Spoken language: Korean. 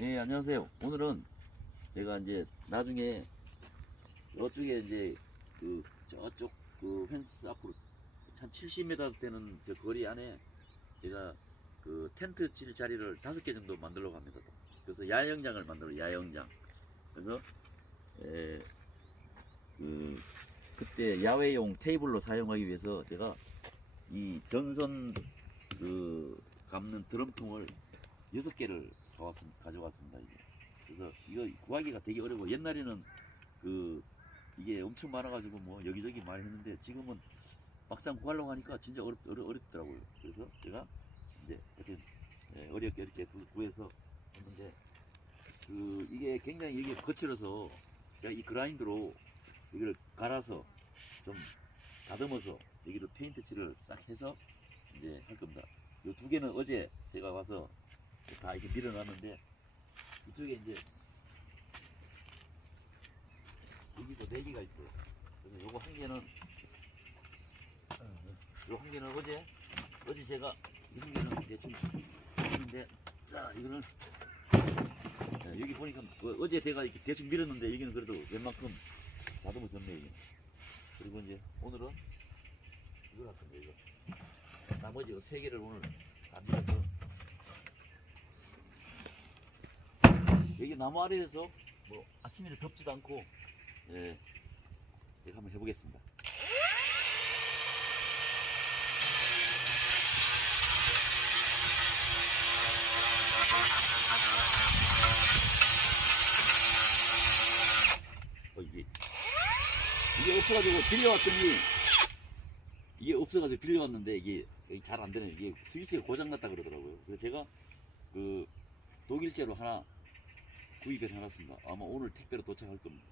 네, 안녕하세요. 오늘은 제가 이제 나중에 이쪽에 이제 그 저쪽 그 펜스 앞으로 한 70m 되는 저 거리 안에 제가 그 텐트 칠 자리를 다섯 개 정도 만들려고 합니다. 그래서 야영장을 만들어 야영장. 그래서 에, 그 그때 야외용 테이블로 사용하기 위해서 제가 이 전선 그 감는 드럼통을 여섯 개를. 가져왔습니다. 이게. 그래서 이거 구하기가 되게 어려워. 옛날에는 그 이게 엄청 많아가지고 뭐 여기저기 많이 했는데 지금은 막상 구하려고 하니까 진짜 어렵, 어렵, 어렵더라고요. 그래서 제가 이제 이렇게 예, 어렵게 이렇게 구- 구해서 했는데 그 이게 굉장히 이게 거칠어서 이 그라인드로 이걸 갈아서 좀 다듬어서 여기로 페인트 칠을 싹 해서 이제 할 겁니다. 이 두 개는 어제 제가 와서 다 이렇게 밀어놨는데 이쪽에 이제 여기도 네 개가 있어요. 그래서 요거 한 개는 요 한 개는 어제 어제 제가 이한 개는 대충 했는데 자 이거는 자, 여기 보니까 그 어제 제가 이렇게 대충 밀었는데 여기는 그래도 웬만큼 다듬어 졌네 이게. 그리고 이제 오늘은 할 건데 이거 나머지 이세 개를 오늘 다 밀어서 여기 나무 아래에서 뭐 아침에는 덥지도 않고 예 한번 해보겠습니다. 어, 이게 없어가지고 빌려왔더니 이게 없어가지고 빌려왔는데 이게 잘 안 되네. 이게 스위치가 고장 났다 그러더라고요. 그래서 제가 그 독일제로 하나 구입해 놨습니다. 아마 오늘 택배로 도착할 겁니다.